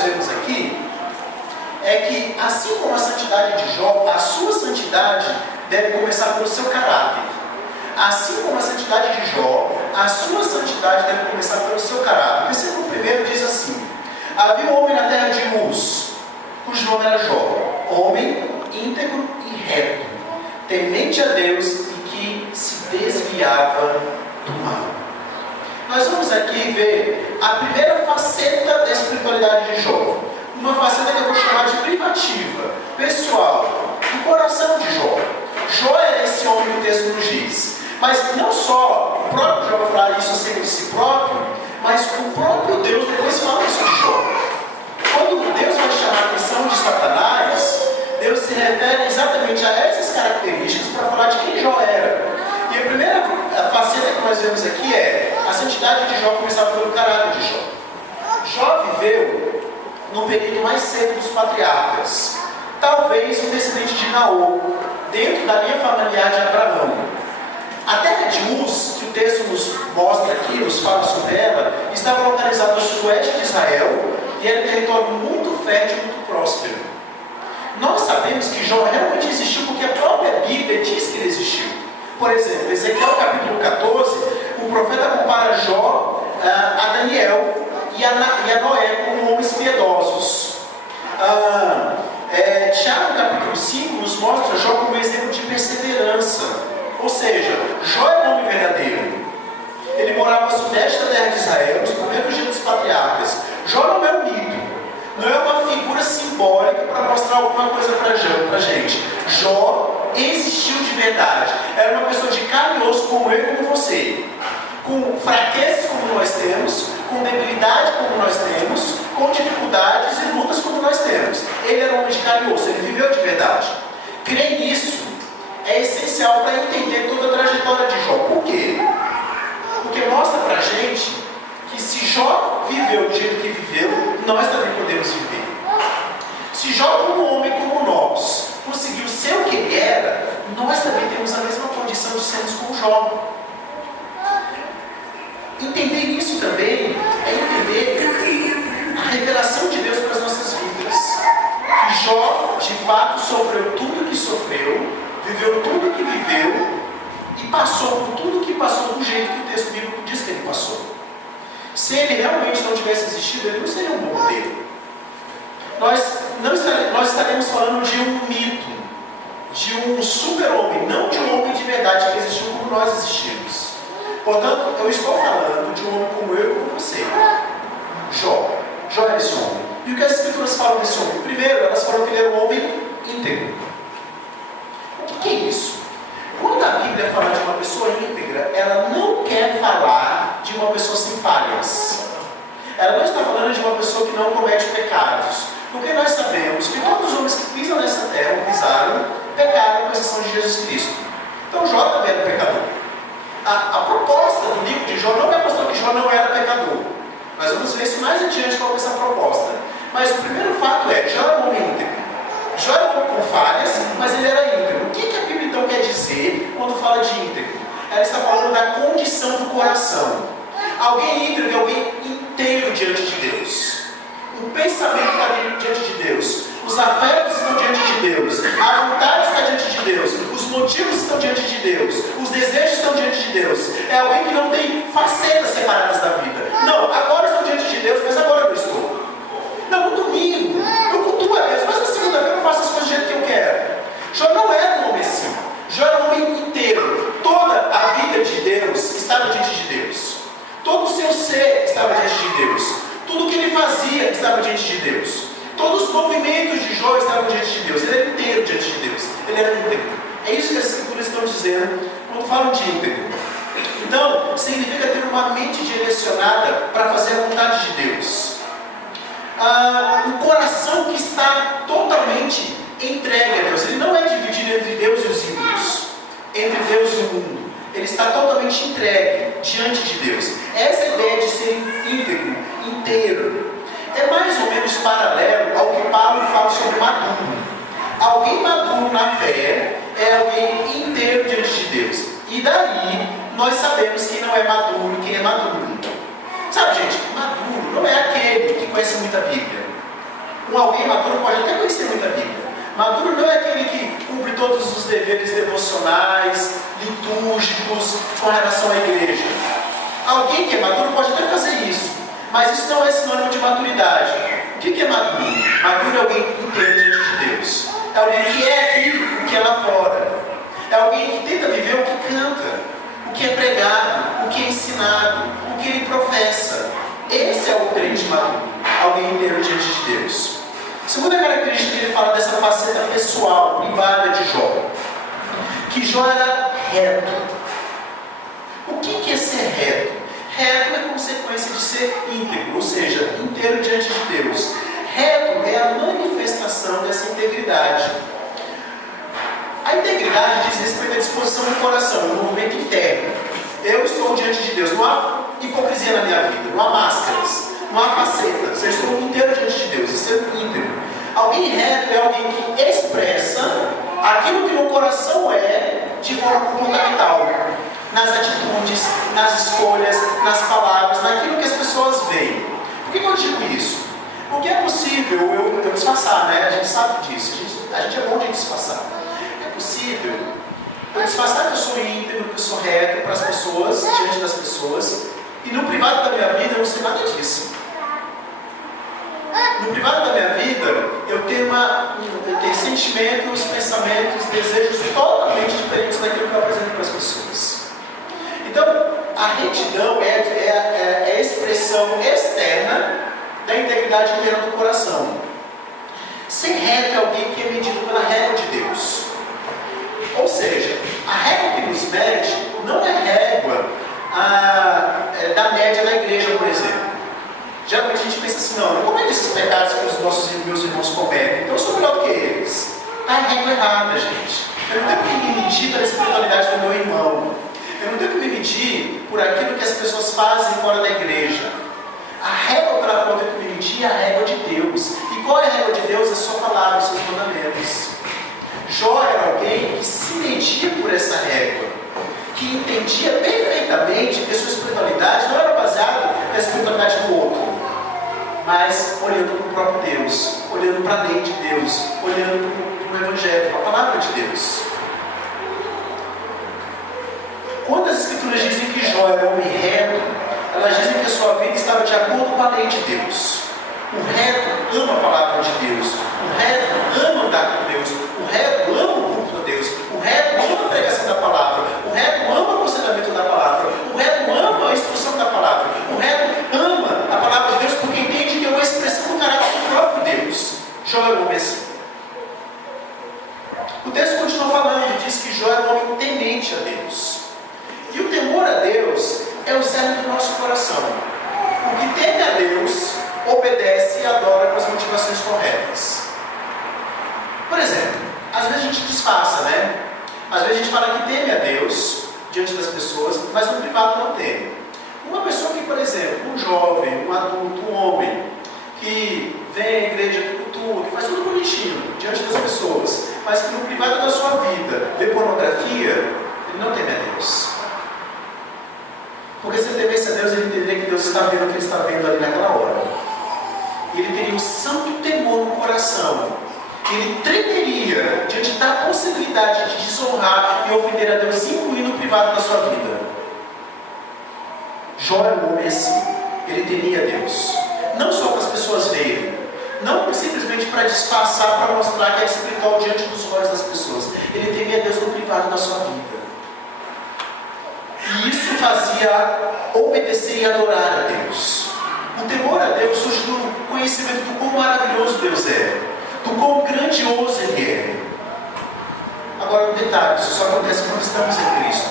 nós vemos aqui é que, assim como a santidade de Jó, a sua santidade deve começar pelo seu caráter. Assim como a santidade de Jó, a sua santidade deve começar pelo seu caráter. O versículo 1 diz assim: havia um homem na terra de Uz, cujo nome era Jó, homem íntegro e reto, temente a Deus e que se desviava do mal. Nós vamos aqui ver a primeira faceta da espiritualidade de Jó. Uma faceta que eu vou chamar de privativa, pessoal, do coração de Jó. Jó é esse homem que o texto nos diz. Mas não só o próprio Jó vai falar isso acerca de si próprio, mas o próprio Deus depois fala isso de Jó. Quando Deus vai chamar a atenção de Satanás, Deus se refere exatamente a essas características para falar de quem Jó era. E a primeira faceta que nós vemos aqui é a santidade de Jó começava pelo caráter de Jó. Jó viveu no período mais cedo dos patriarcas, talvez um descendente de Naor, dentro da linha familiar de Abraão. A terra de Uz, que o texto nos mostra aqui, nos fala sobre ela, estava localizada no sudoeste de Israel e era um território muito fértil e muito próspero. Nós sabemos que Jó realmente existiu porque a própria Bíblia diz que ele existiu. Por exemplo, Ezequiel capítulo 14, o profeta compara Jó a Daniel e a Noé como homens piedosos. Tiago capítulo 5 nos mostra Jó como exemplo de perseverança. Ou seja, Jó é um homem verdadeiro. Ele morava no sudeste da terra de Israel, nos primeiros dias dos patriarcas. Jó não é um mito, não é uma figura simbólica para mostrar alguma coisa para a gente. Jó existiu de verdade. Era uma pessoa de carne e osso como eu e como você. Com fraquezas como nós temos, com debilidade como nós temos, com dificuldades e lutas como nós temos. Ele era um homem de carne e osso, ele viveu de verdade. Crer nisso é essencial para entender toda a trajetória de Jó. Por quê? Porque mostra para a gente que se Jó viveu do jeito que viveu, nós também podemos viver. Se Jó, como homem como nós, conseguiu ser o que ele era, nós também temos a mesma condição de sermos como Jó. Entender isso também é entender a revelação de Deus para as nossas vidas. Que Jó, de fato, sofreu tudo que sofreu, viveu tudo que viveu e passou por tudo que passou do jeito que o texto bíblico diz que ele passou. Se ele realmente não tivesse existido, ele não seria um bom modelo. Nós estaremos falando de um mito, de um super-homem, não de um homem de verdade que existiu como nós existimos. Portanto, eu estou falando de um homem como eu e como você. Jó. Jó era esse homem. E o que as escrituras falam desse homem? Primeiro, elas falam que ele era um homem íntegro. O que é isso? Quando a Bíblia fala de uma pessoa íntegra, ela não quer falar de uma pessoa sem falhas. Ela não está falando de uma pessoa que não comete pecados. Porque nós sabemos que todos os homens que pisam nessa terra, ou pisaram, pecaram com exceção de Jesus Cristo. Então Jó também era pecador. A proposta do livro de Jó não é mostrar que Jó não era pecador. Nós vamos ver isso mais adiante qual é essa proposta. Mas o primeiro fato é, Jó era um homem íntegro. Jó era um homem com falhas, mas ele era íntegro. O que a Bíblia então quer dizer quando fala de íntegro? Ela está falando da condição do coração. Alguém íntegro é alguém inteiro diante de Deus. O pensamento está diante de Deus. Os afetos estão diante de Deus. A vontade está diante de Deus. Os motivos estão diante de Deus. Os desejos estão diante de Deus. É alguém que não tem facetas separadas da vida. Não, agora estou diante de Deus, mas agora eu não estou. Não, no domingo eu cultuo a Deus, mas na segunda-feira eu faço as coisas do jeito que eu quero. Jó não era um homem assim. Jó era um homem inteiro. Toda a vida de Deus estava diante de Deus. Todo o seu ser estava diante de Deus. Tudo o que ele fazia estava diante de Deus. Todos os movimentos de Jó estavam diante de Deus. Ele era inteiro diante de Deus. Ele era íntegro. É isso que as escrituras estão dizendo quando falam de íntegro. Então, significa ter uma mente direcionada para fazer a vontade de Deus. Um coração que está totalmente entregue a Deus. Ele não é dividido entre Deus e os ídolos, entre Deus e o mundo. Ele está totalmente entregue diante de Deus. Essa é a ideia de ser íntegro, inteiro. É mais ou menos paralelo ao que Paulo fala sobre maduro. Alguém maduro na fé é alguém inteiro diante de Deus. E daí nós sabemos quem não é maduro e quem é maduro. Sabe, gente, maduro não é aquele que conhece muita Bíblia. Um alguém maduro pode até conhecer muita Bíblia. Maduro não é aquele que cumpre todos os deveres devocionais, litúrgicos, com relação à igreja. Alguém que é maduro pode até fazer isso, mas isso não é sinônimo de maturidade. O que é maduro? Maduro é alguém que entende diante de Deus. É alguém que é aqui o que é lá fora. É alguém que tenta viver o que canta, o que é pregado, o que é ensinado, o que ele professa. Esse é o crente maduro, alguém inteiro diante de Deus. Segunda característica que ele fala dessa faceta pessoal, privada de Jó, que Jó era reto. O que é ser reto? Reto é consequência de ser íntegro, ou seja, inteiro diante de Deus. Reto é a manifestação dessa integridade. A integridade diz respeito à disposição do coração, no movimento interno. Eu estou diante de Deus, não há hipocrisia na minha vida, não há máscaras, não há facetas. Eu estou inteiro diante de Deus, isso é íntegro. Alguém reto é alguém que expressa aquilo que no coração é de forma fundamental. Nas atitudes, nas escolhas, nas palavras, naquilo que as pessoas veem. Por que eu digo isso? Porque é possível eu disfarçar, né? A gente sabe disso, a gente é bom de disfarçar. É possível eu disfarçar que eu sou íntegro, que eu sou reto para as pessoas, diante das pessoas, e no privado da minha vida eu não sei nada disso. No privado da minha vida eu tenho sentimentos, pensamentos, desejos totalmente diferentes daquilo que eu apresento para as pessoas. Então, a retidão é a expressão externa da integridade interna do coração. Ser reto é alguém que é medido pela régua de Deus. Ou seja, a régua que nos mede não é régua da média da igreja, por exemplo. Geralmente a gente pensa assim, não, eu cometo esses pecados que os meus irmãos cometem, então eu sou melhor do que eles. A régua errada, gente. Eu não tenho que me medir pela espiritualidade do meu irmão. Eu não tenho que me medir por aquilo que as pessoas fazem fora da igreja. A régua pela qual eu tenho que me medir é a régua de Deus. E qual é a régua de Deus? A sua palavra, os seus mandamentos. Jó era alguém que se media por essa régua, que entendia perfeitamente que a sua espiritualidade não era baseada na espiritualidade do outro, mas olhando para o próprio Deus, olhando para a lei de Deus, olhando para o Evangelho, para a palavra de Deus. Quando as Escrituras dizem que Jó era um homem reto, elas dizem que a sua vida estava de acordo com a lei de Deus. O reto ama a palavra de Deus. O reto ama andar com Deus. O reto ama o culto a Deus. O reto ama a pregação da palavra. O reto ama o aconselhamento da palavra. O reto ama a instrução da palavra. O reto ama a palavra de Deus porque entende que é uma expressão do caráter do próprio Deus. Jó era um homem assim. O texto continua falando, diz que Jó era um homem temente a Deus. E o temor a Deus é o cerne do nosso coração. O que teme a Deus, obedece e adora com as motivações corretas. Por exemplo, às vezes a gente disfarça, né? Às vezes a gente fala que teme a Deus diante das pessoas, mas no privado não teme. Uma pessoa que, por exemplo, um jovem, um adulto, um homem, que vem à igreja, que cultua, que faz tudo bonitinho diante das pessoas, mas que no privado da sua vida vê pornografia, ele não teme a Deus. Porque se ele temesse a Deus, ele entenderia que Deus está vendo o que ele está vendo ali naquela hora. E ele teria um santo temor no coração. Ele tremeria diante da possibilidade de desonrar e ofender a Deus, incluindo o privado da sua vida. Jó era um homem assim. Ele temia a Deus. Não só para as pessoas verem. Não simplesmente para disfarçar, para mostrar que era espiritual diante dos olhos das pessoas. Ele temia a Deus no privado da sua vida. E isso fazia obedecer e adorar a Deus. O temor a Deus surge do conhecimento do quão maravilhoso Deus é, do quão grandioso Ele é. Agora um detalhe, isso só acontece quando estamos em Cristo.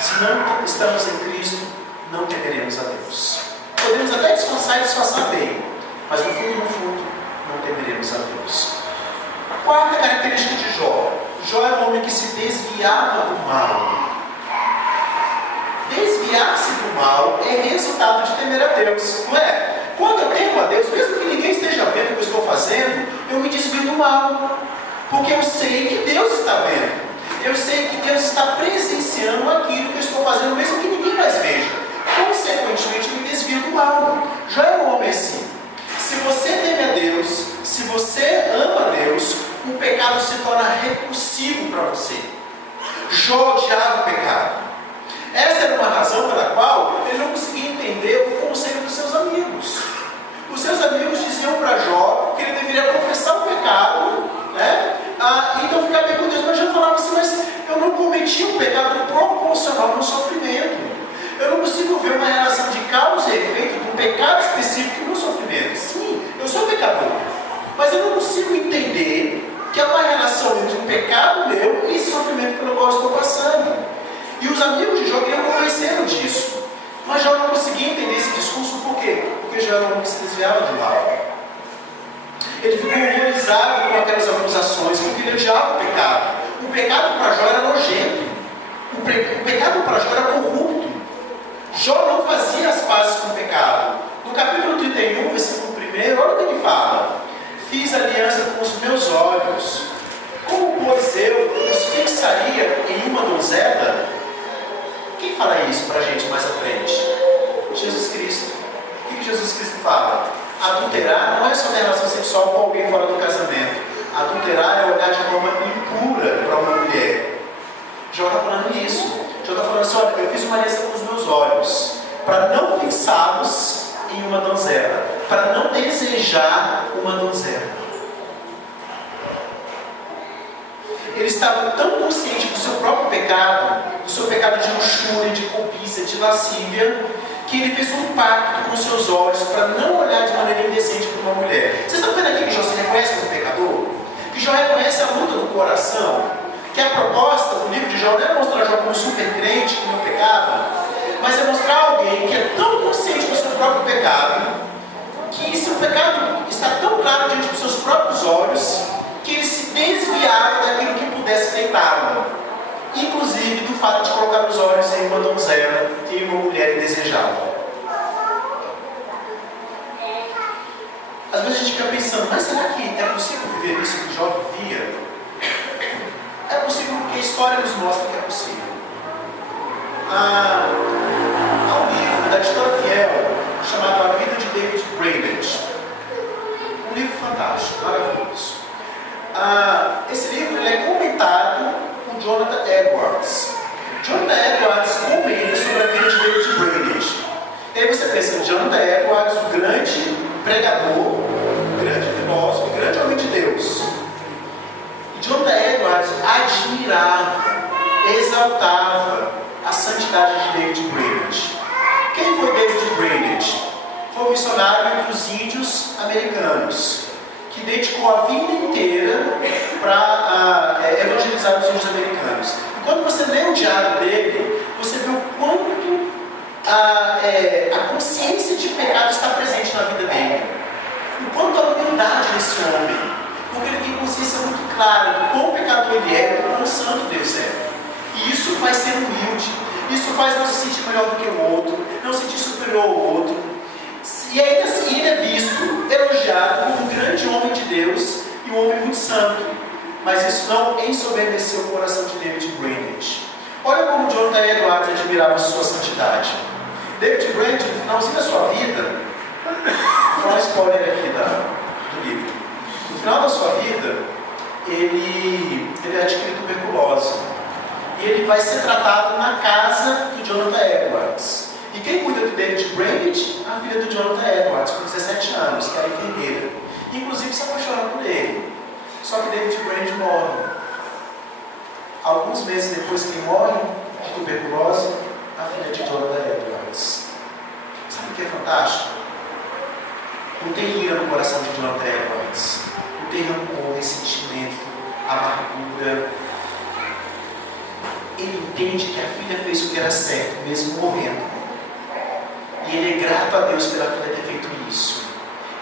Se não estamos em Cristo, não temeremos a Deus. Podemos até disfarçar e disfarçar bem, mas no fundo, não temeremos a Deus. Quarta característica de Jó. Jó era um homem que se desviava do mal. Desviar-se do mal é resultado de temer a Deus, não é? Quando eu temo a Deus, mesmo que ninguém esteja vendo o que eu estou fazendo, eu me desvio do mal, porque eu sei que Deus está vendo, eu sei que Deus está presenciando aquilo que eu estou fazendo, mesmo que ninguém mais veja. Consequentemente, eu me desvio do mal. Já é um homem assim. Se você teme a Deus, se você você. Jó odiava o pecado. Essa era uma razão pela qual ele não conseguia entender o conselho dos seus amigos. Os seus amigos diziam para Jó que ele deveria confessar o pecado, né? E não ficar bem com Deus. Mas Jó falava assim: mas eu não cometi um pecado proporcional no sofrimento. Eu não consigo ver uma relação de causa e efeito do pecado específico no sofrimento. Sim, eu sou pecador, mas eu não consigo entender que há uma relação entre o pecado meu e esse sofrimento pelo qual eu estou passando. E os amigos de Jó queriam convencê-lo disso. Mas Jó não conseguia entender esse discurso. Por quê? Porque Jó era um homem que se desviava do mal. Ele ficou horrorizado com aquelas acusações, porque ele odiava o pecado. O pecado para Jó era nojento. O pecado para Jó era corrupto. Jó não fazia as pazes com o pecado. No capítulo 31, versículo 1, olha o que ele fala: fiz aliança com os meus olhos. Como, pois, eu os fixaria em uma donzela? Quem fala isso para a gente mais à frente? Jesus Cristo. O que Jesus Cristo fala? Adulterar não é só ter relação sexual com alguém fora do casamento. Adulterar é olhar de forma impura para uma mulher. Jó está falando isso. Jó está falando assim: olha, eu fiz uma aliança com os meus olhos, para não fixá-los em uma donzela, para não desejar uma donzela. Ele estava tão consciente do seu próprio pecado, do seu pecado de luxúria, de cobiça, de lascívia, que ele fez um pacto com seus olhos para não olhar de maneira indecente para uma mulher. Vocês estão vendo aqui que Jó se reconhece como pecador? Que Jó reconhece a luta do coração? Que a proposta do livro de Jó não é mostrar Jó como super crente que não pecava, mas é mostrar alguém que é tão consciente do seu próprio pecado, que seu pecado está tão claro diante dos seus próprios olhos, que ele se desviava daquilo que pudesse tentá-lo, inclusive do fato de colocar os olhos em uma donzela e em uma mulher indesejável. Às vezes a gente fica pensando: mas será que é possível viver isso que Jó vivia? É possível, porque a história nos mostra que é possível. Há um livro da editora Fiel chamado A Vida de David Brainerd. Um livro fantástico, maravilhoso. Esse livro ele é comentado por Jonathan Edwards. Jonathan Edwards comenta sobre a vida de David Brainerd. E aí você pensa: Jonathan Edwards, o grande pregador, o grande filósofo, o grande homem de Deus. Jonathan Edwards admirava, exaltava a santidade de David Brainerd. Quem foi David Brainerd? Foi um missionário entre os índios americanos, que dedicou a vida inteira para evangelizar os índios americanos. E quando você lê o diário dele, você vê o quanto a consciência de pecado está presente na vida dele. O quanto a humildade desse homem, porque ele tem consciência muito clara do quão pecador ele é e do quão santo Deus é. E isso faz ser humilde, isso faz não se sentir melhor do que o outro, não se sentir superior ao outro. E ainda assim ele é visto, elogiado como um grande homem de Deus e um homem muito santo. Mas isso não ensoberbeceu o coração de David Brainerd. Olha como Jonathan Edwards admirava a sua santidade. David Brainerd, no finalzinho da sua vida, vou dar um spoiler aqui do livro. No final da sua vida, ele adquire tuberculose. E ele vai ser tratado na casa do Jonathan Edwards. E quem cuida do David Brainerd? A filha do Jonathan Edwards, com 17 anos, que era enfermeira. Inclusive se apaixona por ele. Só que David Brainerd morre. Alguns meses depois que ele morre de tuberculose, a filha de Jonathan Edwards. Sabe o que é fantástico? Não tem ira no coração de Jonathan Edwards. Não tem rancor, ressentimento, amargura. Ele entende que a filha fez o que era certo, mesmo morrendo. E ele é grato a Deus pela filha ter feito isso.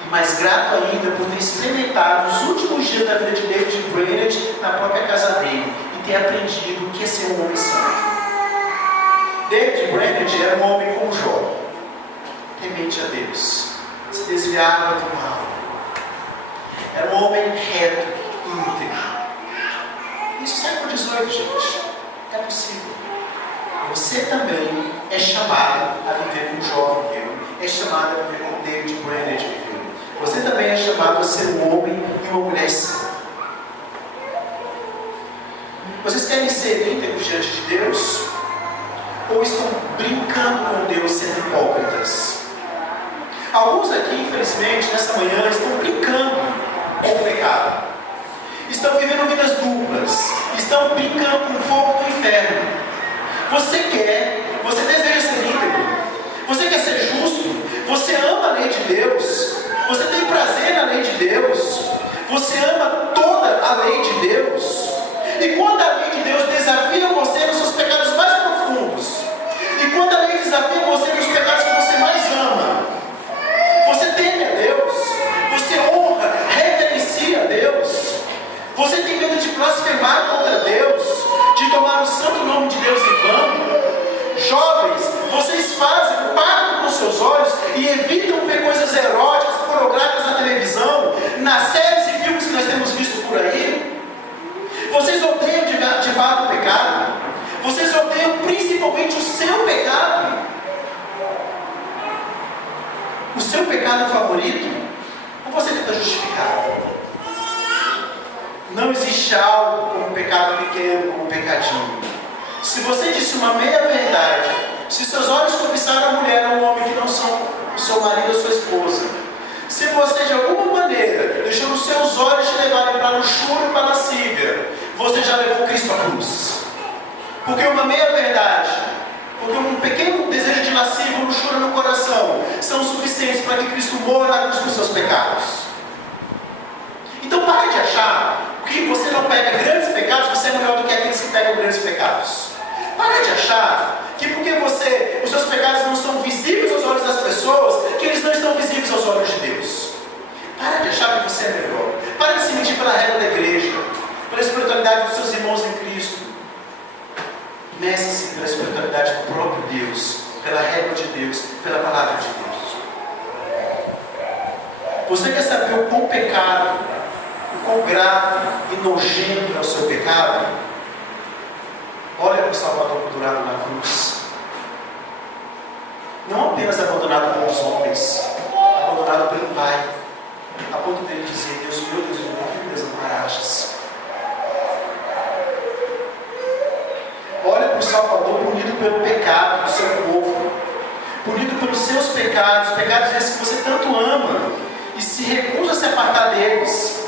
E mais grato ainda por ter experimentado os últimos dias da vida de David Brainerd na própria casa dele e ter aprendido o que é ser um homem santo. David Brainerd era um homem como Jó, temente a Deus, se desviava do mal. Era um homem reto, íntegro. Isso é século XVIII, gente. É possível. Você também é chamado a viver como Jó viveu. É chamado a viver como David Brainerd viveu. Você também é chamado a ser um homem e uma mulher santa. Vocês diante de Deus? Ou estão brincando com Deus, sendo hipócritas? Alguns aqui, infelizmente, nessa manhã, estão brincando com o pecado. Estão vivendo vidas duplas. Estão brincando com o fogo do inferno. Você deseja ser íntegro. Você quer ser justo. Você ama a lei de Deus. Você tem prazer na lei de Deus. Você ama toda a lei de Deus. E quando a lei de Deus desafia você nos seus pecados mais profundos, e quando a lei desafia você nos pecados que você mais ama, você teme a Deus, você honra, reverencia a Deus, você tem medo de blasfemar contra Deus, de tomar o santo nome de Deus em vão. Jovens, vocês fazem um pacto com seus olhos e evitam ver coisas eróticas, pornográficas na televisão, nas séries e filmes que nós temos visto por aí. Vocês odeiam de fato o pecado. Vocês odeiam principalmente o seu pecado. O seu pecado favorito? Ou você tenta justificar? Não existe algo como um pecado pequeno, como um pecadinho. Se você disse uma meia verdade, se seus olhos cobiçaram a mulher ou um homem que não são o seu marido ou sua esposa, se você de alguma maneira deixou os seus olhos te levarem para luxúria e para lascívia, você já levou Cristo à cruz. Porque uma meia verdade, porque um pequeno desejo de lascívia, luxúria no coração, são suficientes para que Cristo morra na cruz com seus pecados. Então pare de achar que você não pega grandes pecados, você é melhor do que aqueles que pegam grandes pecados. Pare de achar que porque os seus pecados não são visíveis aos olhos das pessoas, que eles não estão visíveis aos olhos de Deus. Pare de achar que você é melhor. Pare de se mentir pela regra da igreja, pela espiritualidade dos seus irmãos em Cristo. Meça-se pela espiritualidade do próprio Deus, pela regra de Deus, pela palavra de Deus. Você quer saber o quão pecado, o quão grave e nojento é o seu pecado? Olha para o Salvador pendurado na cruz. Não apenas abandonado pelos homens, abandonado pelo Pai, a ponto dele dizer: Deus meu, por que me desamparastes? Olha para o Salvador punido pelo pecado do seu povo, punido pelos seus pecados, pecados esses que você tanto ama e se recusa a se apartar deles.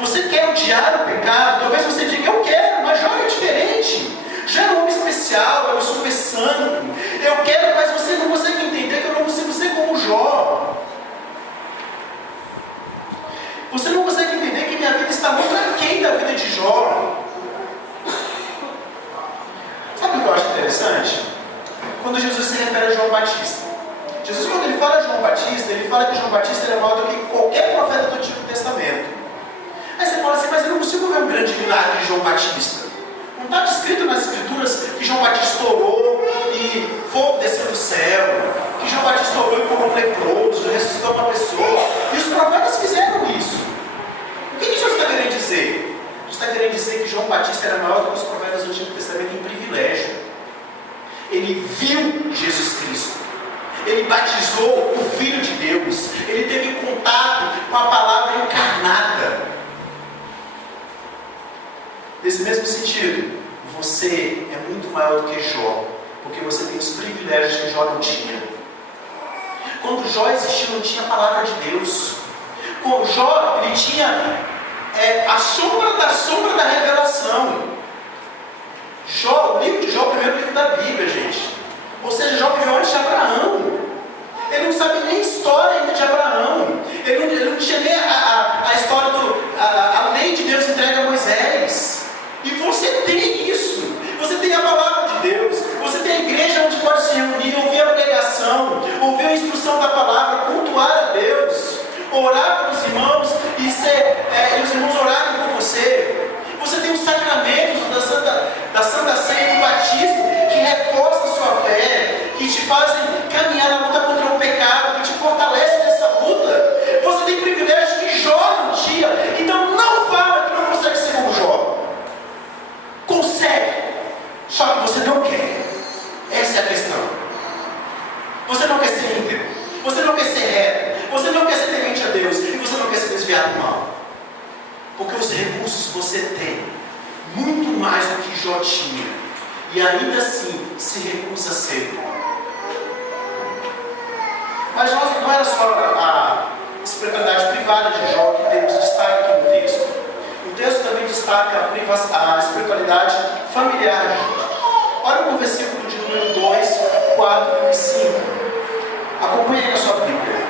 Você quer odiar o pecado? Talvez você diga: eu quero, mas Jó é diferente. Já é um homem especial, é um super santo. Eu quero, mas você não consegue entender que eu não consigo ser como Jó. Você não consegue entender que minha vida está muito aquém da vida de Jó. Sabe o que eu acho interessante? Quando Jesus se refere a João Batista. Jesus, quando ele fala de João Batista, ele fala que João Batista é maior do que qualquer profeta do Antigo Testamento. Aí você fala assim: mas eu não consigo ver um grande milagre de João Batista. Não está descrito nas Escrituras que João Batista orou e fogo desceu do céu, que João Batista orou e curou um leproso, ressuscitou uma pessoa, e os profetas fizeram isso. O que Jesus está querendo dizer? Jesus está querendo dizer que João Batista era maior do que os profetas do Antigo Testamento em privilégio. Ele viu Jesus Cristo, ele batizou o Filho de Deus, ele teve contato com a palavra encarnada. Nesse mesmo sentido, você é muito maior do que Jó, porque você tem os privilégios que Jó não tinha. Quando Jó existiu, não tinha a palavra de Deus. Com Jó, ele tinha a sombra da revelação. Jó, o livro de Jó é o primeiro livro da Bíblia, gente. Ou seja, Jó viveu antes de Abraão. Ele não sabe nem a história ainda de Abraão. Ele não tinha nem a história a lei de Deus entregue a Moisés. E você tem isso. Você tem a palavra de Deus. Você tem a igreja onde pode se reunir, ouvir a pregação, ouvir a instrução da palavra, cultuar a Deus, orar pelos irmãos e os irmãos orarem por você. Você tem os sacramentos da Santa Ceia e do batismo que reforçam a sua fé, que te fazem caminhar na luta contra o pecado, que te fortalecem nessa luta. Você tem privilégios que Jó não tinha. Então não fala que não consegue ser como Jó. Consegue, só que você não quer. Essa é a questão. Você não quer ser íntegro, você não quer ser reto, você não quer ser temente a Deus e você não quer se desviar do mal. Porque os recursos que você tem, muito mais do que Jó tinha, e ainda assim se recusa a ser. Mas não era só a espiritualidade privada de Jó que temos destaque aqui no texto. O texto também destaca a espiritualidade familiar de Jó. Olha no versículo de número 2, 4 e 5. Acompanhe aí a sua Bíblia.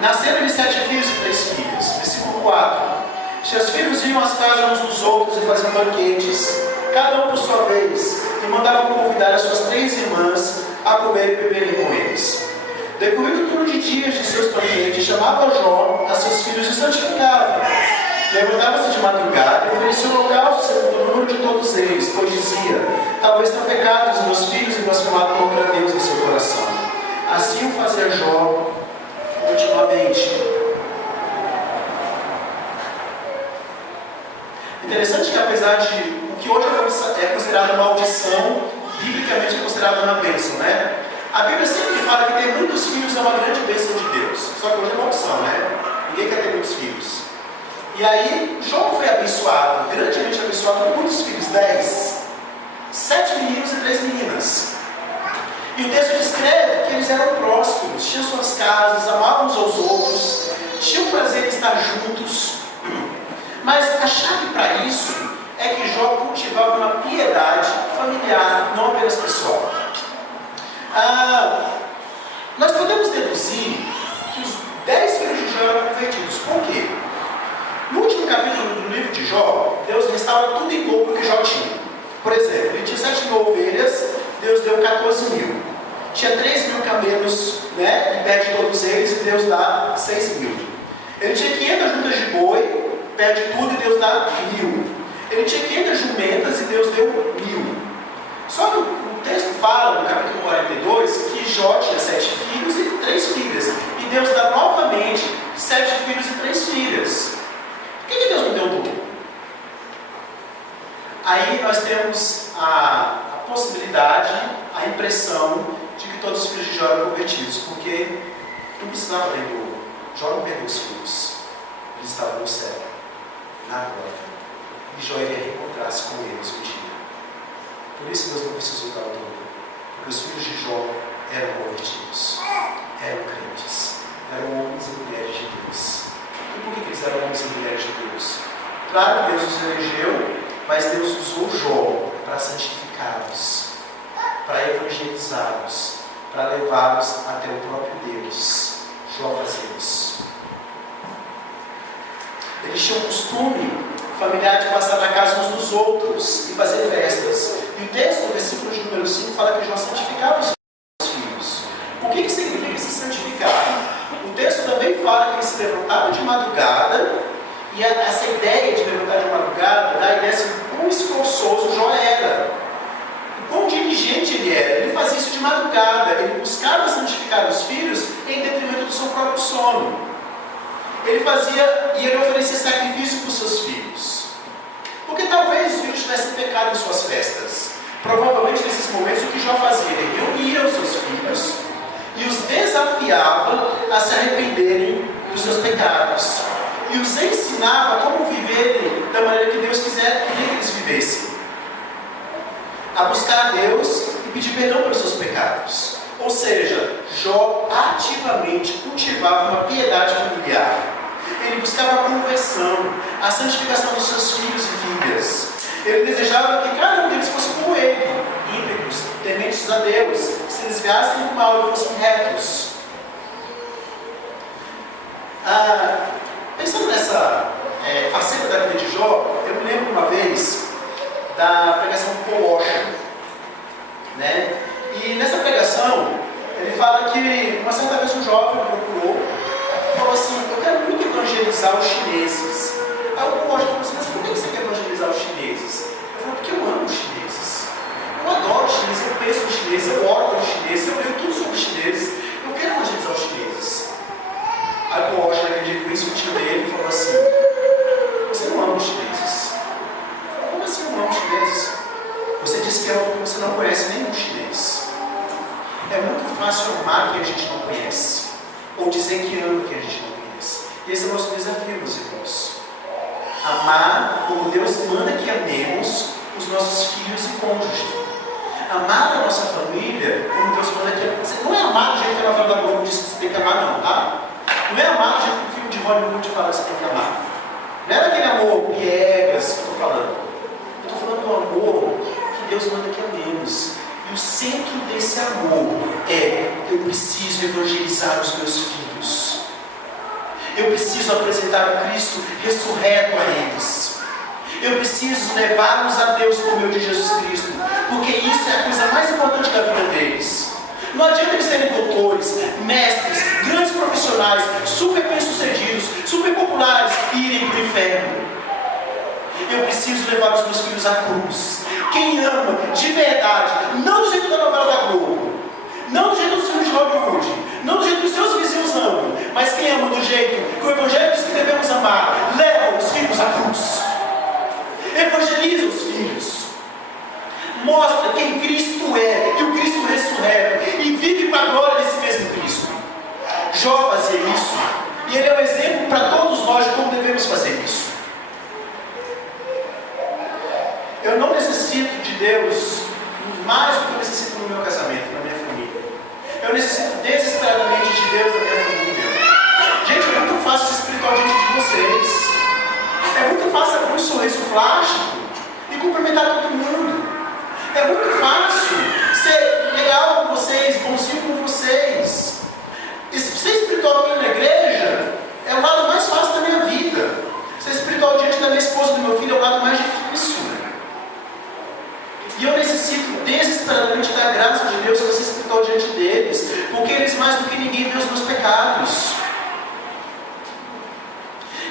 Nasceram-lhe 7 filhos e 3 filhas. Versículo 4. Seus filhos iam às casas uns dos outros e faziam banquetes, cada um por sua vez, e mandavam convidar as suas 3 irmãs a comer e beberem com eles. Decorrido o turno de dias de seus banquetes, chamava Jó a seus filhos e santificava. Levantava-se de madrugada e oferecia o holocausto segundo o número de todos eles, pois dizia: talvez tenham pecado os meus filhos e blasfemado contra Deus em seu coração. Assim o fazia Jó continuamente. Interessante que, apesar de o que hoje é considerado maldição, biblicamente é considerado uma bênção, né? A Bíblia sempre fala que ter muitos filhos é uma grande bênção de Deus. Só que hoje é uma opção, né? Ninguém quer ter muitos filhos. E aí, Jó foi abençoado, grandemente abençoado com muitos filhos, 10. 7 meninos e 3 meninas. E o texto descreve que eles eram prósperos, tinham suas casas, amavam uns aos outros, tinham prazer em estar juntos. Mas a chave para isso é que Jó cultivava uma piedade familiar, não apenas pessoal. Nós podemos deduzir que os 10 filhos de Jó eram convertidos. Por quê? No último capítulo do livro de Jó, Deus restaura tudo em dobro que Jó tinha. Por exemplo, ele tinha 7 mil ovelhas, Deus deu 14 mil. Tinha 3 mil camelos, né? Ele perde todos eles e Deus dá 6 mil. Ele tinha 500 juntas de boi, perde tudo e Deus dá 1000. Ele tinha 500 jumentas e Deus deu 1000. Só que o texto fala, no capítulo 42, que Jó tinha 7 filhos e 3 filhas. E Deus dá novamente 7 filhos e 3 filhas. Por que Deus não deu tudo? Aí nós temos a possibilidade, a impressão de que todos os filhos de Jó eram convertidos, porque não precisava ter dobro. Jó não perdeu os filhos. Eles estavam no céu, na glória. E Jó iria reencontrar-se com eles um dia. Por isso Deus não precisou dar o dobro. Porque os filhos de Jó eram convertidos, eram crentes, eram homens e mulheres de Deus. E por que eles eram homens e mulheres de Deus? Claro que Deus os elegeu, mas Deus usou Jó para santificá-los, para evangelizá-los, para levá-los até o próprio Deus. Jó fazia isso. Eles tinham o costume familiar de passar na casa uns dos outros e fazer festas. E o texto, no versículo de número 5, fala que Jó santificava os seus filhos. O que significa se santificar? O texto também fala que ele se levantava de madrugada, e essa ideia de levantar de madrugada dá a ideia de quão esforçoso Jó era, e quão diligente ele era. Ele fazia isso de madrugada, ele buscava santificar os filhos em detrimento do seu próprio sono. Ele fazia e ele oferecia sacrifício para os seus filhos. Porque talvez os filhos tivessem pecado em suas festas. Provavelmente nesses momentos o que Jó fazia? Ele reunia os seus filhos e os desafiava a se arrependerem dos seus pecados. E os ensinava como viverem da maneira que Deus queria que eles vivessem. A buscar a Deus e pedir perdão pelos seus pecados. Ou seja, Jó ativamente cultivava uma piedade familiar. Ele buscava a conversão, a santificação dos seus filhos e filhas. Ele desejava que cada um deles fosse como ele, íntegros, tementes a Deus, que se desviassem do mal e fossem retos. Pensando nessa faceta da vida de Jó, eu me lembro uma vez da pregação do Paul Washer, né? E nessa pregação, ele fala que uma certa vez um jovem procurou e falou assim: eu quero muito evangelizar os chineses. Aí o Paul Washer falou assim: mas por que você quer evangelizar os chineses? Ele falou: porque eu amo os chineses. Eu adoro os chineses, eu penso nos chineses, eu oro pelos chineses, eu leio tudo sobre os chineses. Eu quero evangelizar os chineses. Aí o Paul Washer, naquele dia, discutiu dele e falou assim: você não ama os chineses. Ele falou: como assim eu não amo os chineses? Você disse que é porque você não conhece nenhum chinês. É muito fácil amar quem a gente não conhece, ou dizer que ama quem a gente não conhece. E esse é o nosso desafio, meus irmãos. Amar como Deus manda que amemos os nossos filhos e cônjuges. Amar a nossa família, como Deus manda aqui, não é amar do jeito que a novela da Globo diz que você tem que amar, não, tá? Não é amar do jeito que o filme de Hollywood fala que você tem que amar. Não é aquele amor piegas que eu estou falando. Eu estou falando do amor que Deus manda que amemos. E o centro desse amor é: eu preciso evangelizar os meus filhos. Eu preciso apresentar o Cristo ressurreto a eles. Eu preciso levá-los a Deus por meio de Jesus Cristo, porque isso é a coisa mais importante da vida deles. Não adianta eles serem doutores, mestres, grandes profissionais, super bem-sucedidos, super populares e irem para o inferno. Eu preciso levar os meus filhos à cruz. Quem ama de verdade, não do jeito da novela da Globo, não do jeito dos filmes de Hollywood, não do jeito que os seus vizinhos amam, mas quem ama do jeito que o Evangelho diz que devemos amar, leva os filhos à cruz. Evangeliza os filhos. Mostra quem Cristo é e o Cristo ressurreto, e vive para a glória desse mesmo Cristo. Jó fazia isso, e ele é um exemplo para todos nós de como devemos fazer isso. Eu não necessito de Deus mais do que eu necessito no meu casamento, na minha família. Eu necessito desesperadamente de Deus na minha família. Gente, é muito fácil ser espiritual diante de vocês. É muito fácil abrir um sorriso plástico e cumprimentar todo mundo. É muito fácil ser legal com vocês, bonzinho com vocês. E ser espiritual aqui na igreja é o lado mais fácil da minha vida. Ser espiritual diante da minha esposa e do meu filho é o lado mais difícil. E eu necessito desesperadamente da graça de Deus para ser espiritual diante deles, porque eles mais do que ninguém veem os meus pecados.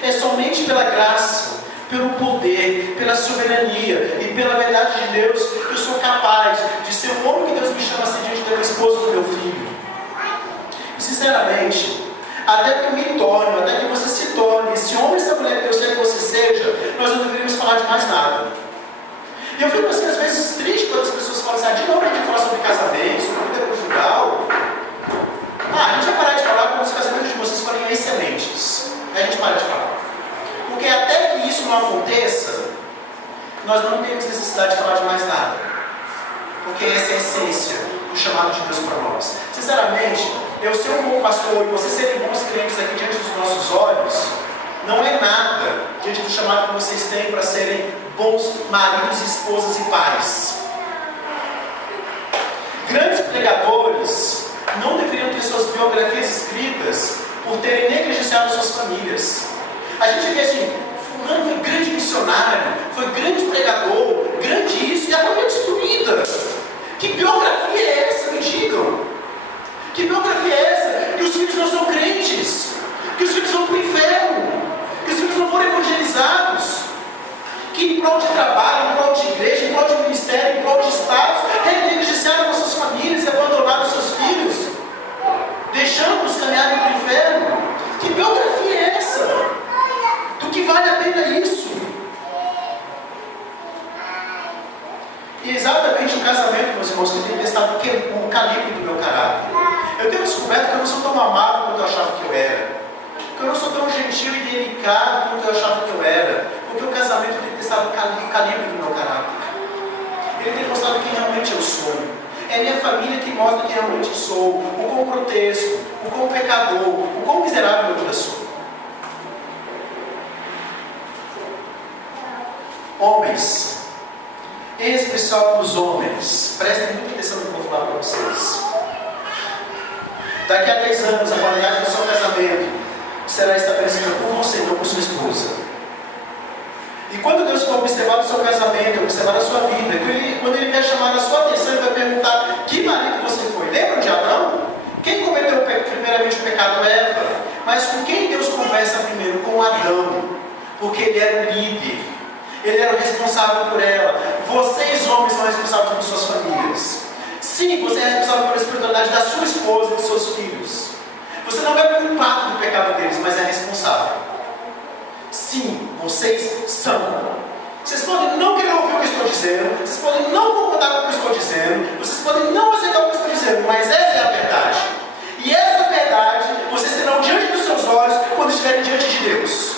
É somente pela graça, pelo poder, pela soberania e pela verdade de Deus que eu sou capaz de ser o homem que Deus me chama a ser diante da minha esposa e do meu filho. E sinceramente, até que eu me torne, até que você se torne esse homem e essa mulher que Deus quer que você seja, nós não deveríamos falar de mais nada. E eu fico assim, às vezes, triste quando as pessoas falam assim: de novo a gente vai falar sobre casamento, sobre vida conjugal. A gente vai parar de falar quando os casamentos de vocês forem excelentes. Aí a gente para de falar. Porque até que isso não aconteça, nós não temos necessidade de falar de mais nada. Porque essa é a essência do chamado de Deus para nós. Sinceramente, eu ser um bom pastor e vocês serem bons crentes aqui diante dos nossos olhos, não é nada diante do chamado que vocês têm para serem bons maridos, esposas e pais. Grandes pregadores não deveriam ter suas biografias escritas por terem negligenciado suas famílias. A gente vê assim: fulano foi grande missionário, foi grande pregador, grande isso, e a família destruída. Que biografia é essa, me digam? Que biografia é essa? Que os filhos não são crentes, que os filhos vão para o inferno, que os filhos não foram evangelizados, que em prol de trabalho, em prol de igreja, em prol de ministério, em prol de status, negligenciaram suas famílias e abandonaram seus filhos, deixando-os caminharem para o inferno. Que biografia é essa? Do que vale a pena isso? E exatamente o casamento, meus irmãos, que tem testado o calibre do meu caráter. Eu tenho descoberto que eu não sou tão amável quanto eu achava que eu era, que eu não sou tão gentil e delicado quanto eu achava que eu era, porque o casamento tem testado o calibre do meu caráter. Ele tem mostrado quem realmente eu sou. É a minha família que mostra quem realmente sou, o quão grotesco, o quão pecador, o quão miserável eu ainda sou. Homens, em especial os homens, prestem muita atenção no que eu vou falar para vocês. Daqui a 10 anos, a qualidade do seu casamento será estabelecida por você, não por sua esposa. E quando Deus for observar o seu casamento, observar a sua vida, quando Ele quer chamar a sua atenção, Ele vai perguntar: que marido você foi? Lembra de Adão? Quem cometeu primeiramente o pecado? Eva. Mas com quem Deus conversa primeiro? Com Adão. Porque ele era o líder. Ele era o responsável por ela. Vocês, homens, são responsáveis por suas famílias. Sim, você é responsável pela espiritualidade da sua esposa e dos seus filhos. Você não é culpado do pecado deles, mas é responsável. Sim, vocês são. Vocês podem não querer ouvir o que eu estou dizendo, vocês podem não concordar com o que eu estou dizendo, vocês podem não aceitar o que eu estou dizendo, mas essa é a verdade. E essa verdade vocês terão diante dos seus olhos quando estiverem diante de Deus.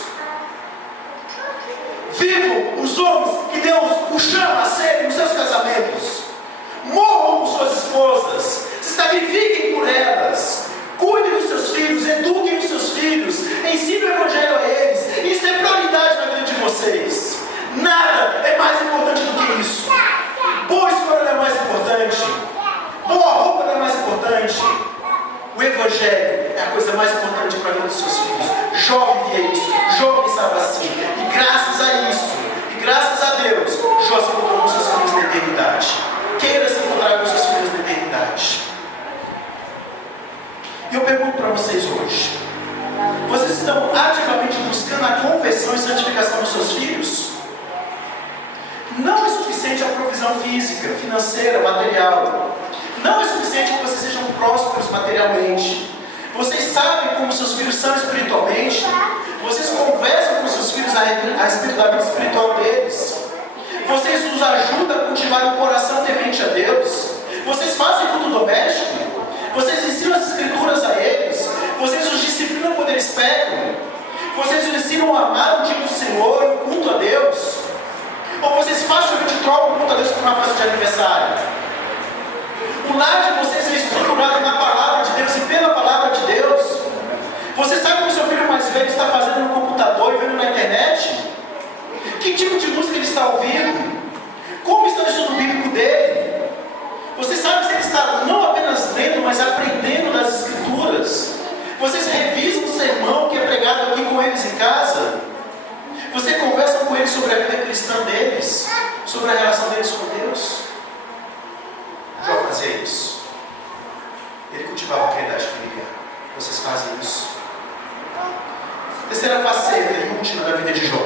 Vivam os homens que Deus os chama a serem nos seus casamentos. Morram esposas, se sacrifiquem por elas, cuidem dos seus filhos, eduquem os seus filhos, ensinem o Evangelho a eles. Isso é prioridade na vida de vocês. Nada é mais importante do que isso. Boa escola não é mais importante. Boa roupa não é mais importante. O Evangelho é a coisa mais importante para a vida dos seus filhos. Jó vivia isso, Jó pensava assim. E graças a isso, e graças a Deus, Jó se encontrou com seus filhos na eternidade. Queira se encontrar com seus filhos na eternidade. E eu pergunto para vocês hoje: vocês estão ativamente buscando a conversão e santificação dos seus filhos? Não é suficiente a provisão física, financeira, material. Não é suficiente que vocês sejam prósperos materialmente. Vocês sabem como seus filhos são espiritualmente. Vocês conversam com seus filhos a respeito da vida espiritual deles. Vocês os ajudam a cultivar um coração temente a Deus. Vocês fazem culto doméstico. Vocês ensinam as escrituras a eles. Vocês os disciplinam quando eles pecam. Vocês os ensinam a amar o dia do Senhor, o culto a Deus. Ou vocês facilmente trocam o culto a Deus por uma festa de aniversário. O lar de vocês é estruturado na palavra de Deus e pela palavra de Deus. Você sabe o que o seu filho mais velho está fazendo no computador e vendo na internet? Que tipo de música ele está ouvindo? Como está o estudo bíblico dele? Você sabe se ele está não apenas lendo, mas aprendendo das escrituras? Vocês revisam o sermão que é pregado aqui com eles em casa? Você conversa com eles sobre a vida cristã deles? Sobre a relação deles com Deus? Jó fazia isso. Ele cultivava a piedade familiar. Vocês fazem isso? Terceira faceta e última da vida de Jó.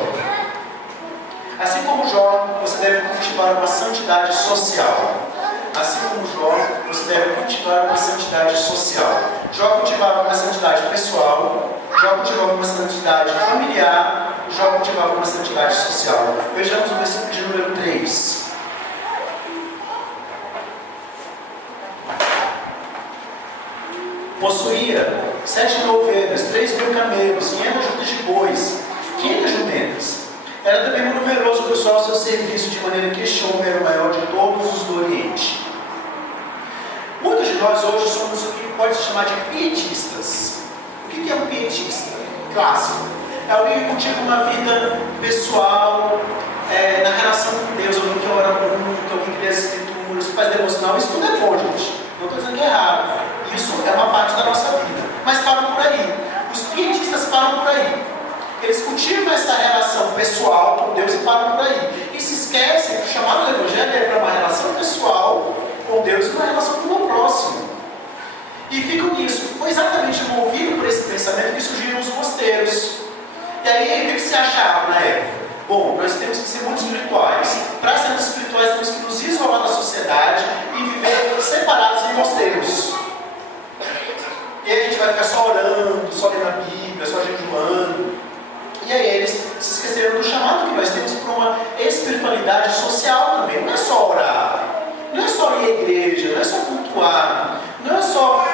Assim como Jó, você deve cultivar uma santidade social. Assim como Jó, você deve cultivar uma santidade social. Jó cultivava uma santidade pessoal. Jó cultivava uma santidade familiar. Jó cultivava uma santidade social. Vejamos o versículo de número 3. Possuía 7.000 ovelhas, 3.000 camelos, 500 juntas de bois, 500 jumentas. Era também um numeroso pessoal ao seu serviço, de maneira que este homem era o maior de todos os do Oriente. Muitos de nós hoje somos o que pode se chamar de pietistas. O que é um pietista? Clássico. É alguém que cultiva uma vida pessoal, na relação com Deus, alguém que ora muito, alguém que lê as escrituras, que faz devocional. Isso tudo é bom, gente. Não estou dizendo que é errado. Isso é uma parte da nossa vida. Mas param por aí. Os pietistas param por aí. Eles cultivam essa relação pessoal com Deus e param por aí. E se esquecem que o chamado do Evangelho é para uma relação pessoal com Deus e uma relação com o próximo. E ficam nisso. Foi exatamente movido por esse pensamento que surgiram os mosteiros. E aí, o que se achava na época? Bom, nós temos que ser muito espirituais. Para sermos espirituais, temos que nos isolar da sociedade e viver separados em mosteiros. E aí a gente vai ficar só orando, só lendo a Bíblia, só jejuando. E aí eles se esqueceram do chamado que nós temos para uma espiritualidade social também. Não é só orar, não é só ir à igreja, não é só cultuar, não é só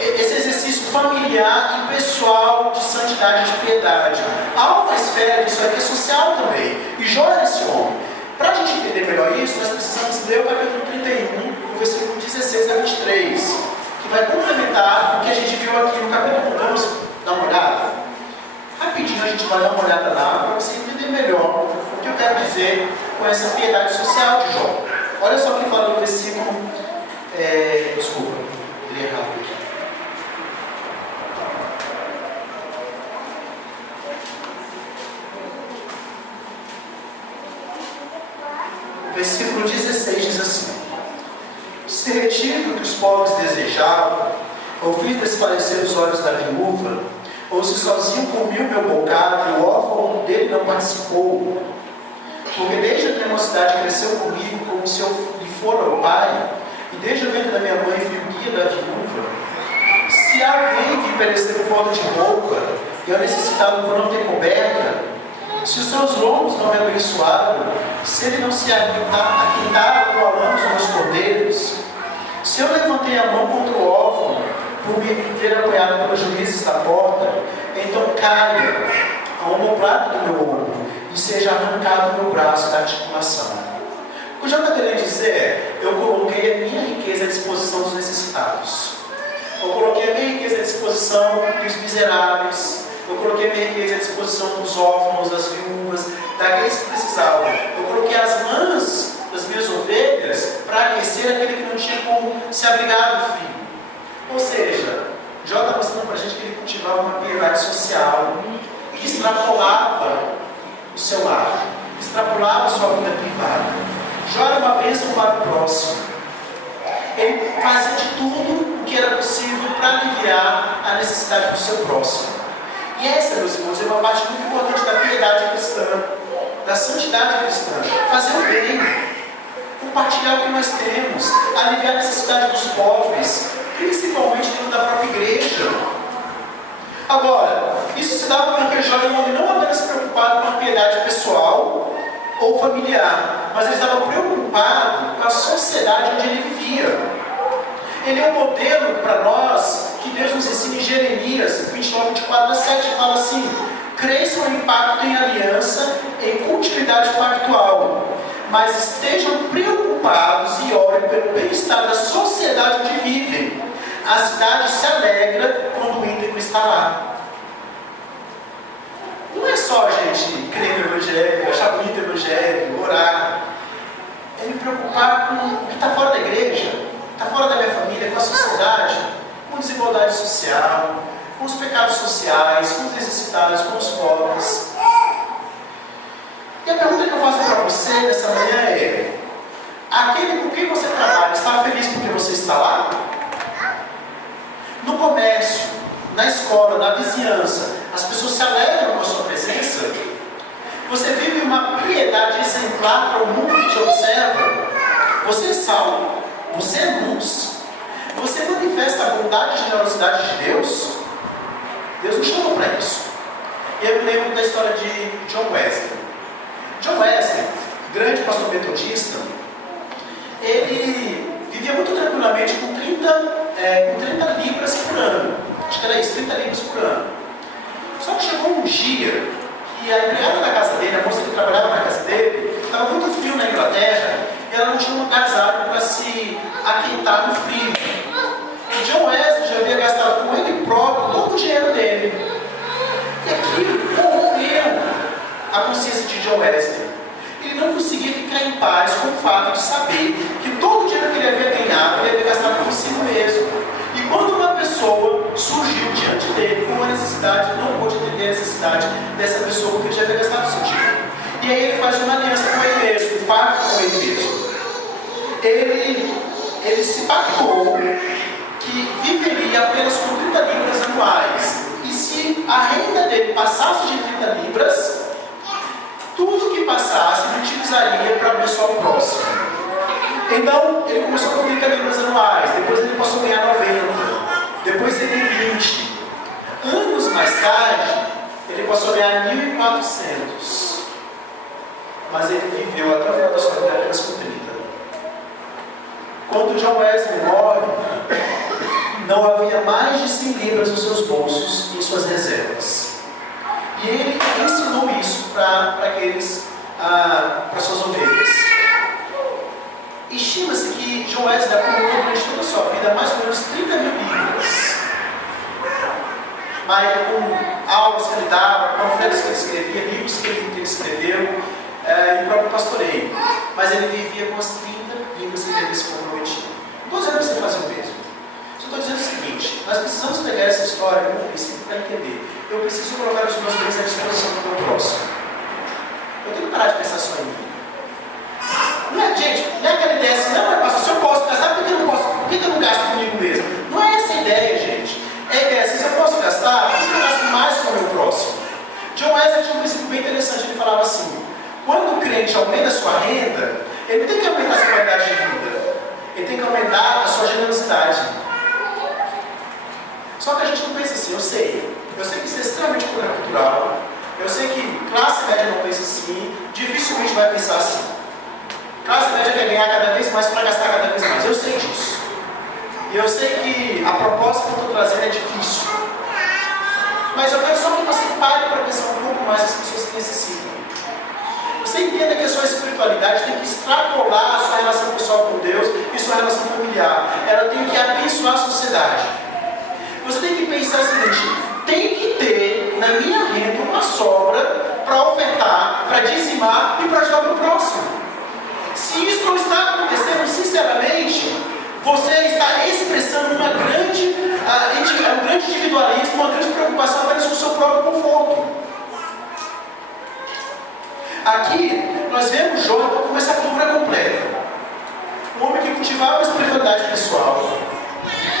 esse exercício familiar e pessoal de santidade e de piedade. Há uma esfera disso aqui social também. E Jó era esse homem. Para a gente entender melhor isso, nós precisamos ler o capítulo 31, o versículo 16 a 23, que vai complementar o que a gente viu aqui no capítulo 1. Vamos dar uma olhada? Rapidinho a gente vai dar uma olhada lá para você entender melhor o que eu quero dizer com essa piedade social de Jó. Olha só o que fala no versículo. Desculpa, li errado aqui. Versículo 16 diz assim: se retire o que os pobres desejavam, ou fiz desfalecer os olhos da viúva, ou se sozinho comi o meu bocado e o órfão dele não participou, porque desde a minha mocidade cresceu comigo como se eu lhe fora o pai, e desde o ventre da minha mãe fui o guia da viúva. Se alguém que pereceu por falta de roupa, e ao necessitado por não ter coberta, se os seus lombos não me abençoaram, se ele não se aquintaram com alanos ou os cordeiros, se eu levantei a mão contra o órfão, por me ver apoiado pelos juízes da porta, então caia a omoplata do meu ombro e seja arrancado o meu braço da articulação. O que Jó está querendo dizer é: eu coloquei a minha riqueza à disposição dos necessitados. Eu coloquei a minha riqueza à disposição dos miseráveis. Eu coloquei a minha riqueza à disposição dos órfãos, das viúvas, daqueles que precisavam. Eu coloquei as lãs das minhas ovelhas para aquecer aquele que não tinha como se abrigar do frio. Ou seja, Jó está mostrando para a gente que ele cultivava uma piedade social que extrapolava o seu lar, extrapolava a sua vida privada. Jó era uma bênção para o próximo. Ele fazia de tudo o que era possível para aliviar a necessidade do seu próximo. E essa, meus irmãos, é uma parte muito importante da piedade cristã, da santidade cristã. Fazer o bem, compartilhar o que nós temos, aliviar a necessidade dos pobres, principalmente dentro da própria igreja. Agora, isso se dava porque Jó era um homem não apenas preocupado com a piedade pessoal ou familiar, mas ele estava preocupado com a sociedade onde ele vivia. Ele é um modelo para nós que Deus nos ensina em Jeremias 29, 24-7, fala assim: cresçam em pacto, em aliança, em continuidade pactual, mas estejam preocupados e orem pelo bem-estar da sociedade onde vivem. A cidade se alegra quando o íntegro está lá. Não é só a gente crer no Evangelho, achar bonito o Evangelho, orar. É me preocupar com o que está fora da igreja, está fora da minha família, com a sociedade, com desigualdade social, com os pecados sociais, com os necessitados, com os pobres. E a pergunta que eu faço para você nessa manhã é: aquele com quem você trabalha está feliz porque você está lá? No comércio, na escola, na vizinhança, as pessoas se alegram com a sua presença? Você vive uma piedade exemplar para o mundo que te observa? Você é sal? Você é luz? Você manifesta a bondade e generosidade de Deus? Deus nos chamou para isso. E eu me lembro da história de John Wesley. John Wesley, grande pastor metodista, ele vivia muito tranquilamente com 30 libras por ano. Acho que era isso, 30 libras por ano. Só que chegou um dia que a empregada da casa dele, a moça que trabalhava na casa dele, estava muito frio na Inglaterra e ela não tinha um agasalho para se aquentar no frio. E John Wesley já havia gastado com ele próprio todo o dinheiro dele. E aquilo corrompeu a consciência de John Wesley. Ele não conseguia ficar em paz com o fato de saber que todo o dinheiro que ele havia ganhado, ele havia gastado consigo mesmo. E quando uma pessoa surgiu diante dele com uma necessidade, ele não pôde entender a necessidade dessa pessoa porque ele já havia gastado o seu dinheiro. E aí ele faz uma aliança com ele mesmo, um pacto com ele mesmo. Ele se pactou que viveria apenas com 30 libras anuais. E se a renda dele passasse de 30 libras, tudo que passasse ele utilizaria para abençoar o próximo. Então, ele começou com 30 libras anuais, depois ele passou a ganhar 90, depois ele 20. Anos mais tarde, ele passou a ganhar 1.400. Mas ele viveu até o final da sua vida apenas com 30. Quando John Wesley morre, não havia mais de 100 libras nos seus bolsos e em suas reservas. E ele ensinou isso para suas ovelhas. Estima-se que John Wesley acumulou durante toda a sua vida mais ou menos 30 mil libras. Mas com aulas que ele dava, panfletos que ele escrevia, livros que ele escreveu, e o próprio pastoreio. Mas ele vivia com as 30 libras que ele se comprometido. Não estou dizendo para você fazer o mesmo. Só estou dizendo o seguinte: nós precisamos pegar essa história como princípio para entender. Eu preciso colocar os meus bens à disposição do meu próximo. Eu tenho que parar de pensar só em mim. Não é, gente, não é aquela ideia assim: não, mas pastor, se eu posso gastar, por que eu não posso? Por que eu não gasto comigo mesmo? Não é essa a ideia, gente. É a ideia assim: se eu posso gastar, por que eu gasto mais com o meu próximo? John Wesley tinha um princípio bem interessante. Ele falava assim: quando o crente aumenta a sua renda, ele não tem que aumentar a sua qualidade de vida, ele tem que aumentar a sua generosidade. Só que a gente não pensa assim. Eu sei que isso é extremamente contracultural, eu sei que classe média não pensa assim, dificilmente vai pensar assim. Classe média quer ganhar cada vez mais para gastar cada vez mais, eu sei disso. E eu sei que a proposta que eu estou trazendo é difícil. Mas eu quero só que você pare para pensar um pouco mais as pessoas que necessitam. Você entenda que a sua espiritualidade espiritualidade tem que extrapolar a sua relação pessoal com Deus e sua relação familiar. Ela tem que abençoar a sociedade. Você tem que pensar o seguinte: tem que ter na minha renda uma sobra para ofertar, para dizimar e para ajudar o próximo. Se isso não está acontecendo, sinceramente, você está expressando um grande individualismo, uma grande preocupação apenas com o seu próprio conforto. Aqui nós vemos Jó com essa figura completa. Um homem que cultivava uma espiritualidade pessoal,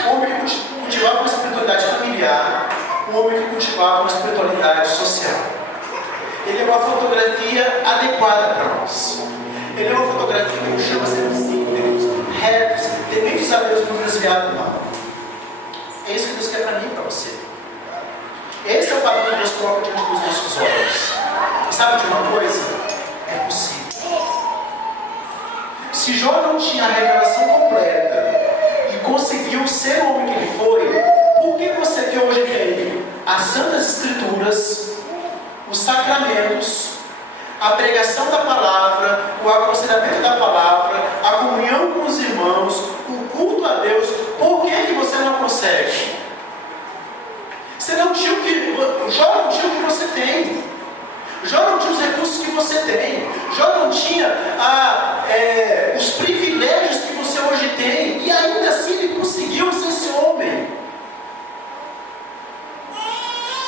um homem que cultivava uma espiritualidade familiar, um homem que cultivava uma espiritualidade social. Ele é uma fotografia adequada para nós. Ele é uma fotografia que nos chama a ser simples, retos, tementes a Deus, não desviado do mal. É isso que Deus quer para mim e para você. Esse é o padrão que Deus coloca diante dos nossos olhos. E sabe de uma coisa? É possível. Se Jó não tinha a revelação completa e conseguiu ser o homem que ele foi, por que você que hoje tem as Santas Escrituras, os sacramentos, a pregação da palavra, o aconselhamento da palavra, a comunhão com os irmãos, o culto a Deus, por que você não consegue? Você não tinha o que, Jó não tinha o que você tem. Jó não tinha os recursos que você tem. Jó não tinha os privilégios que você hoje tem. E ainda assim ele conseguiu ser esse homem.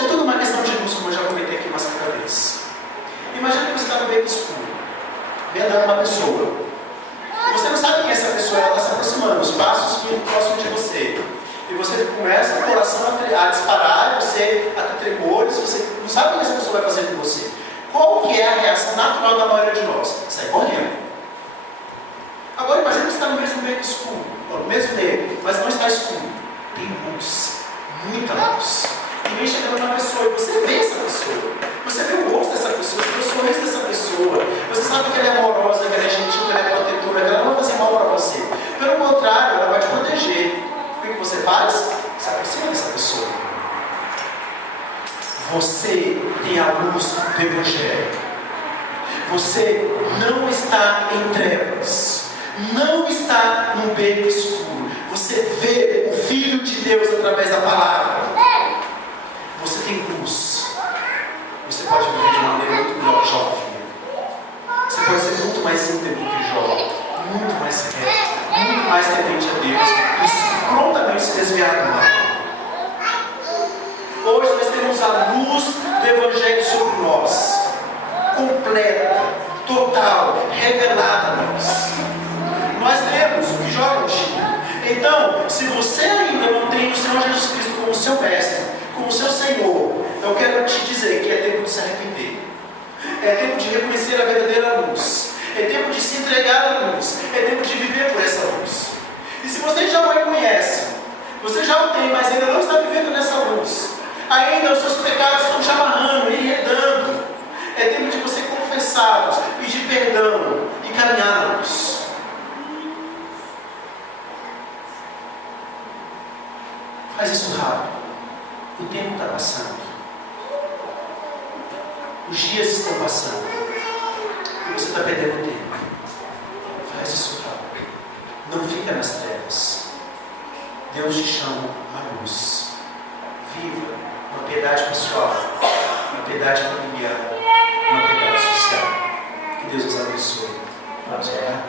É tudo uma questão de luz, como eu já comentei aqui uma certa vez. Imagina que você está no meio escuro, vendo uma pessoa. Você não sabe quem é essa pessoa, ela está se aproximando, os passos que próximo de você. E você começa o coração a disparar, você a ter tremores, você não sabe o que essa pessoa vai fazer com você. Qual que é a reação natural da maioria de nós? Sai correndo. Agora imagina que você está no mesmo meio escuro, no mesmo meio, mas não está escuro. Tem luz, muita luz. E vem chegando uma pessoa, e você vê essa pessoa. Você vê o rosto dessa pessoa, você vê o sorriso dessa pessoa. Você sabe que ela é amorosa, que ela é gentil, que ela é protetora, que ela não vai fazer mal para você. Pelo contrário, ela vai te proteger. O que você faz? Você aproxima dessa pessoa. Você tem a luz do Evangelho. Você não está em trevas. Não está no beco escuro. Você vê o Filho de Deus através da palavra. Você tem luz. Você pode viver de uma maneira muito melhor que Jó vivia. Você pode ser muito mais íntegro que Jó, muito mais reto, muito mais temente a Deus e prontamente se desviar do mal. Hoje nós temos a luz do Evangelho sobre nós, completa, total, revelada a nós. Nós temos o que Jó não tinha. Então, se você ainda não tem o Senhor Jesus Cristo como seu mestre, como seu Senhor, eu quero te dizer que é tempo de se arrepender. É tempo de reconhecer a verdadeira luz. É tempo de se entregar à luz. É tempo de viver por essa luz. E se você já o reconhece, você já o tem, mas ainda não está vivendo nessa luz, ainda os seus pecados estão te amarrando, enredando, é tempo de você confessá-los, pedir perdão e caminhar na luz. Faz isso rápido. O tempo está passando. Os dias estão passando. E você está perdendo tempo. Faz isso rápido. Não fica nas trevas. Deus te chama à luz. Viva uma piedade pessoal, uma piedade familiar, uma piedade social. Que Deus nos abençoe. Vamos orar.